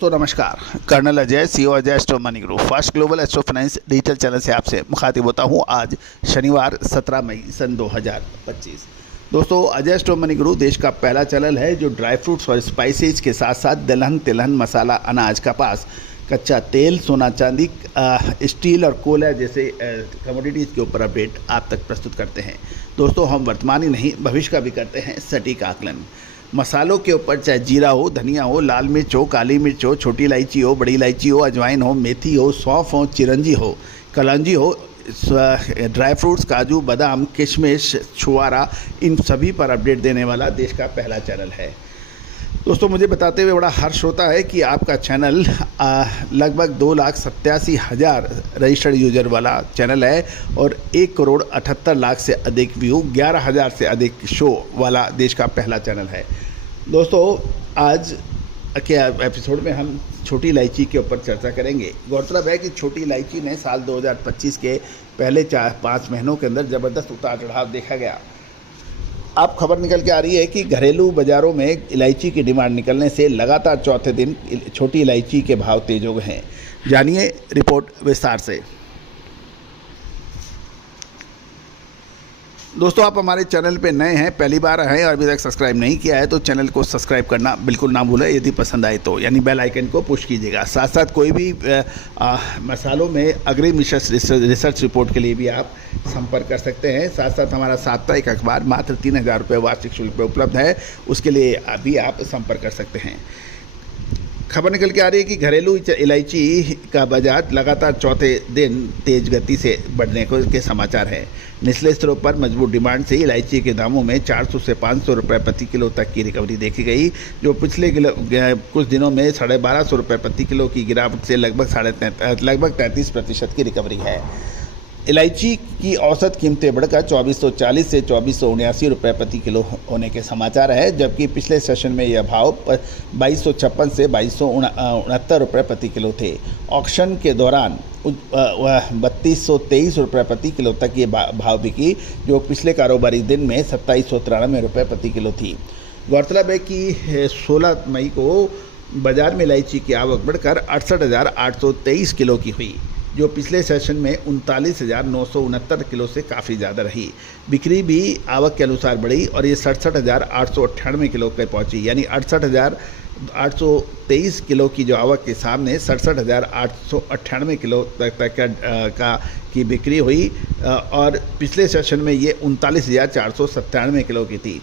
दोस्तों नमस्कार। Colonel Ajay, CEO Ajay astro money group fast global astro finance digital channel से आपसे मुखातिब होता हूं। आज शनिवार 17 मई सन 2025। दोस्तों, अजय एस्ट्रो मनी ग्रुप देश का पहला चैनल है जो ड्राई फ्रूट्स और स्पाइसेज के साथ साथ दलहन, तिलहन, मसाला, अनाज, कपास, कच्चा तेल, सोना चांदी, स्टील और कोयला जैसे कमोडिटीज़ के ऊपर अपडेट आप तक प्रस्तुत करते हैं। दोस्तों, हम वर्तमान ही नहीं भविष्य का भी करते हैं सटीक आकलन। मसालों के ऊपर चाहे जीरा हो, धनिया हो, लाल मिर्च हो, काली मिर्च हो, छोटी इलायची हो, बड़ी इलायची हो, अजवाइन हो, मेथी हो, सौंफ हो, चिरंजी हो, कलौंजी हो, ड्राई फ्रूट्स, काजू, बादाम, किशमिश, छुआरा, इन सभी पर अपडेट देने वाला देश का पहला चैनल है। दोस्तों, मुझे बताते हुए बड़ा हर्ष होता है कि आपका चैनल लगभग 2,87,000 रजिस्टर्ड यूजर वाला चैनल है और 1,78,00,000 से अधिक व्यू, 11,000 से अधिक शो वाला देश का पहला चैनल है। दोस्तों, आज के एपिसोड में हम छोटी इलायची के ऊपर चर्चा करेंगे। गौरतलब है कि छोटी इलायची ने साल 2025 के पहले 4-5 महीनों के अंदर ज़बरदस्त उतार चढ़ाव देखा गया। अब खबर निकल के आ रही है कि घरेलू बाज़ारों में इलायची की डिमांड निकलने से लगातार चौथे दिन छोटी इलायची के भाव तेज हो गए हैं। जानिए रिपोर्ट विस्तार से। दोस्तों, आप हमारे चैनल पे नए हैं, पहली बार हैं और अभी तक सब्सक्राइब नहीं किया है तो चैनल को सब्सक्राइब करना बिल्कुल ना भूलें। यदि पसंद आए तो यानी बेल आइकन को पुश कीजिएगा। साथ साथ कोई भी मसालों में अग्रिम रिसर्च रिपोर्ट के लिए भी आप संपर्क कर सकते हैं। साथ साथ हमारा साप्ताहिक अखबार मात्र 3,000 रुपये वार्षिक शुल्क पर उपलब्ध है, उसके लिए अभी आप संपर्क कर सकते हैं। खबर निकल के आ रही है कि घरेलू इलायची का बाजार लगातार चौथे दिन तेज गति से बढ़ने के समाचार हैं। निचले स्तरों पर मजबूत डिमांड से इलायची के दामों में 400 से 500 रुपये प्रति किलो तक की रिकवरी देखी गई, जो पिछले कुछ दिनों में 1,250 रुपये प्रति किलो की गिरावट से लगभग 33% की रिकवरी है। इलायची की औसत कीमतें बढ़कर 2,440 से 2,479 रुपये प्रति किलो होने के समाचार है, जबकि पिछले सेशन में यह भाव 2,256 से 2,269 रुपये प्रति किलो थे। ऑक्शन के दौरान 3,223 रुपये प्रति किलो तक ये भाव बिकी, जो पिछले कारोबारी दिन में 2,793 रुपये प्रति किलो थी। गौरतलब है कि 16 मई को बाजार में इलायची की आवक बढ़कर 68,823 किलो की हुई, जो पिछले सेशन में 39,969 किलो से काफ़ी ज़्यादा रही। बिक्री भी आवक के अनुसार बढ़ी और ये 67,898 किलो पर पहुंची, यानी 68,823 किलो की जो आवक के सामने 67,898 किलो तक की बिक्री हुई और पिछले सेशन में ये 39,497 किलो की थी।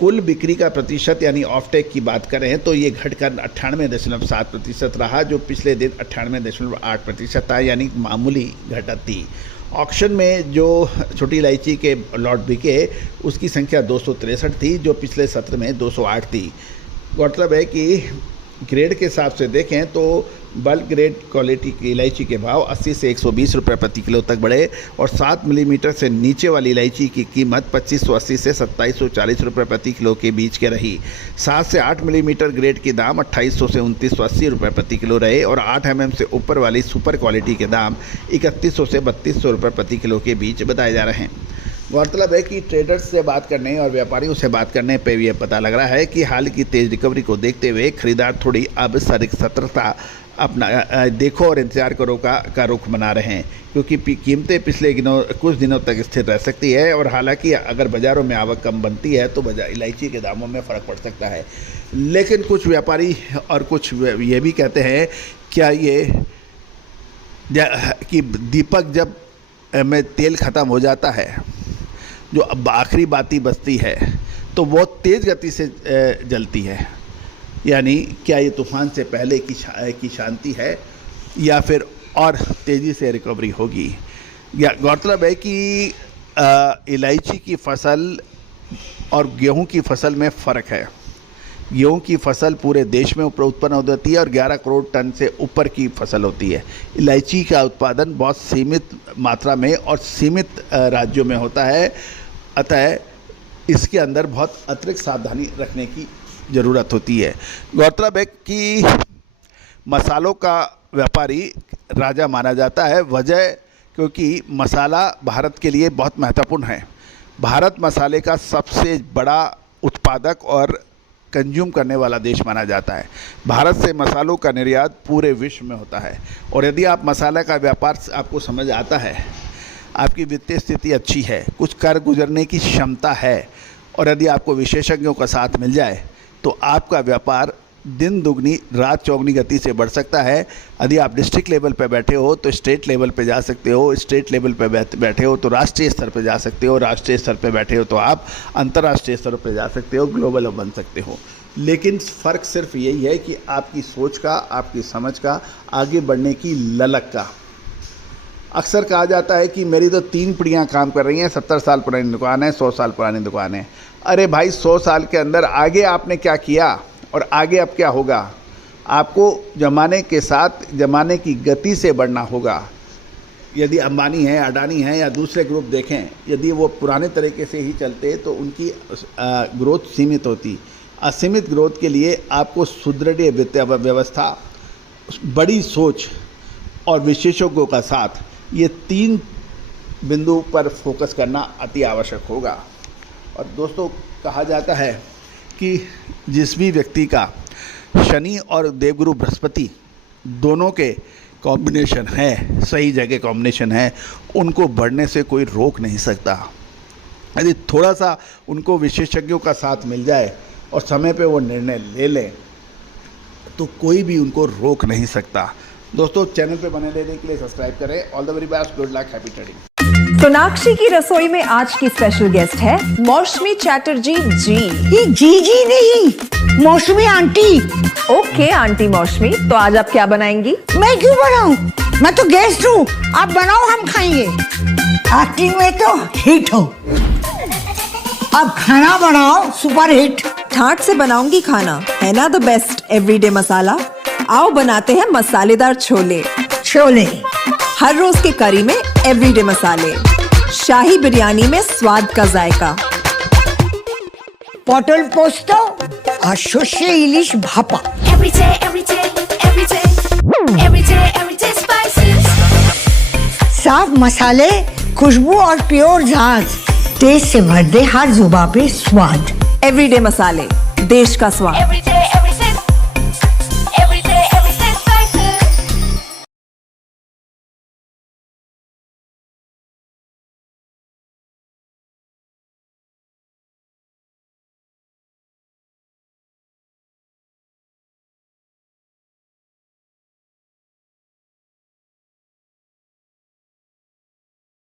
कुल बिक्री का प्रतिशत यानी ऑफटेक की बात करें तो ये घटकर 98.7% रहा, जो पिछले दिन 98.8% था, यानी मामूली घटत थी। ऑक्शन में जो छोटी इलायची के लॉट बिके उसकी संख्या 263 थी, जो पिछले सत्र में 208 थी। गौरतलब है कि ग्रेड के हिसाब से देखें तो बल्क ग्रेड क्वालिटी की इलायची के भाव 80 से 120 रुपये प्रति किलो तक बढ़े और 7 मिलीमीटर से नीचे वाली इलायची की कीमत 2,580 से 2,740 रुपये प्रति किलो के बीच के रही। 7 से 8 मिलीमीटर ग्रेड के दाम 2,800 से 2,980 रुपये प्रति किलो रहे और 8 mm से ऊपर वाली सुपर क्वालिटी के दाम 3,100 से 3,200 रुपये प्रति किलो के बीच बताए जा रहे हैं। गौरतलब है कि ट्रेडर्स से बात करने और व्यापारियों से बात करने पर भी यह पता लग रहा है कि हाल की तेज़ रिकवरी को देखते हुए खरीदार थोड़ी अब सतर्कता अपना देखो और इंतजार करो का रुख बना रहे हैं, क्योंकि कीमतें पिछले कुछ दिनों तक स्थिर रह सकती है और हालांकि अगर बाज़ारों में आवक कम बनती है तो इलायची के दामों में फ़र्क पड़ सकता है। लेकिन कुछ व्यापारी और कुछ ये भी कहते हैं क्या ये कि दीपक जब में तेल ख़त्म हो जाता है, जो अब आखिरी बाती बचती है तो वो तेज़ गति से जलती है, यानी क्या ये तूफ़ान से पहले की शांति है या फिर और तेज़ी से रिकवरी होगी। गौरतलब है कि इलायची की फसल और गेहूं की फसल में फ़र्क है। गेहूं की फसल पूरे देश में उत्पन्न होती है और 11 करोड़ टन से ऊपर की फसल होती है। इलायची का उत्पादन बहुत सीमित मात्रा में और सीमित राज्यों में होता है, अतः इसके अंदर बहुत अतिरिक्त सावधानी रखने की ज़रूरत होती है। गौरतलब है कि मसालों का व्यापारी राजा माना जाता है, वजह क्योंकि मसाला भारत के लिए बहुत महत्वपूर्ण है। भारत मसाले का सबसे बड़ा उत्पादक और कंज्यूम करने वाला देश माना जाता है। भारत से मसालों का निर्यात पूरे विश्व में होता है और यदि आप मसाला का व्यापार आपको समझ आता है, आपकी वित्तीय स्थिति अच्छी है, कुछ कर गुजरने की क्षमता है और यदि आपको विशेषज्ञों का साथ मिल जाए तो आपका व्यापार दिन दुगनी रात चौगनी गति से बढ़ सकता है। यदि आप डिस्ट्रिक्ट लेवल पे बैठे हो तो स्टेट लेवल पे जा सकते हो, स्टेट लेवल पे बैठे हो तो राष्ट्रीय स्तर पे जा सकते हो, राष्ट्रीय स्तर पे बैठे हो तो आप अंतर्राष्ट्रीय स्तर पे जा सकते हो, ग्लोबल बन सकते हो। लेकिन फ़र्क सिर्फ यही है कि आपकी सोच का, आपकी समझ का, आगे बढ़ने की ललक का। अक्सर कहा जाता है कि मेरी तो 3 पीढ़ियाँ काम कर रही हैं, 70 साल पुरानी दुकान है, 100 साल पुरानी दुकान है। अरे भाई 100 साल के अंदर आगे आपने क्या किया और आगे अब क्या होगा? आपको ज़माने के साथ ज़माने की गति से बढ़ना होगा। यदि अंबानी है, अडानी है या दूसरे ग्रुप देखें, यदि वो पुराने तरीके से ही चलते तो उनकी ग्रोथ सीमित होती। असीमित ग्रोथ के लिए आपको सुदृढ़ वित्तीय व्यवस्था, बड़ी सोच और विशेषज्ञों का साथ, ये 3 बिंदु पर फोकस करना अति आवश्यक होगा। और दोस्तों, कहा जाता है कि जिस भी व्यक्ति का शनि और देवगुरु बृहस्पति दोनों के कॉम्बिनेशन है, सही जगह कॉम्बिनेशन है, उनको बढ़ने से कोई रोक नहीं सकता। यदि थोड़ा सा उनको विशेषज्ञों का साथ मिल जाए और समय पे वो निर्णय ले लें तो कोई भी उनको रोक नहीं सकता। दोस्तों, चैनल पे बने रहने के लिए सब्सक्राइब करें। All the very best, good luck, happy trading. Sonakshi की रसोई में आज की स्पेशल गेस्ट है मौसमी चैटर्जी जी। ये जी नहीं, मौसमी आंटी। ओके आंटी मौसमी, तो आज आप क्या बनाएंगी? मैं क्यों बनाऊं? मैं तो गेस्ट हूँ, आप बनाओ, हम खाएंगे। एक्टिंग में तो हिट हो, अब खाना बनाओ सुपर हिट। ठाट से बनाऊंगी खाना, है ना द बेस्ट एवरीडे मसाला। आओ बनाते हैं मसालेदार छोले। छोले हर रोज के करी में एवरीडे मसाले, शाही बिरयानी में स्वाद का जायका। पटल पोस्तो और सर्षे इलिश भापा। साफ मसाले, खुशबू और प्योर झाग, टेस्ट से भर दे हर जुबान पे स्वाद। एवरीडे मसाले, देश का स्वाद।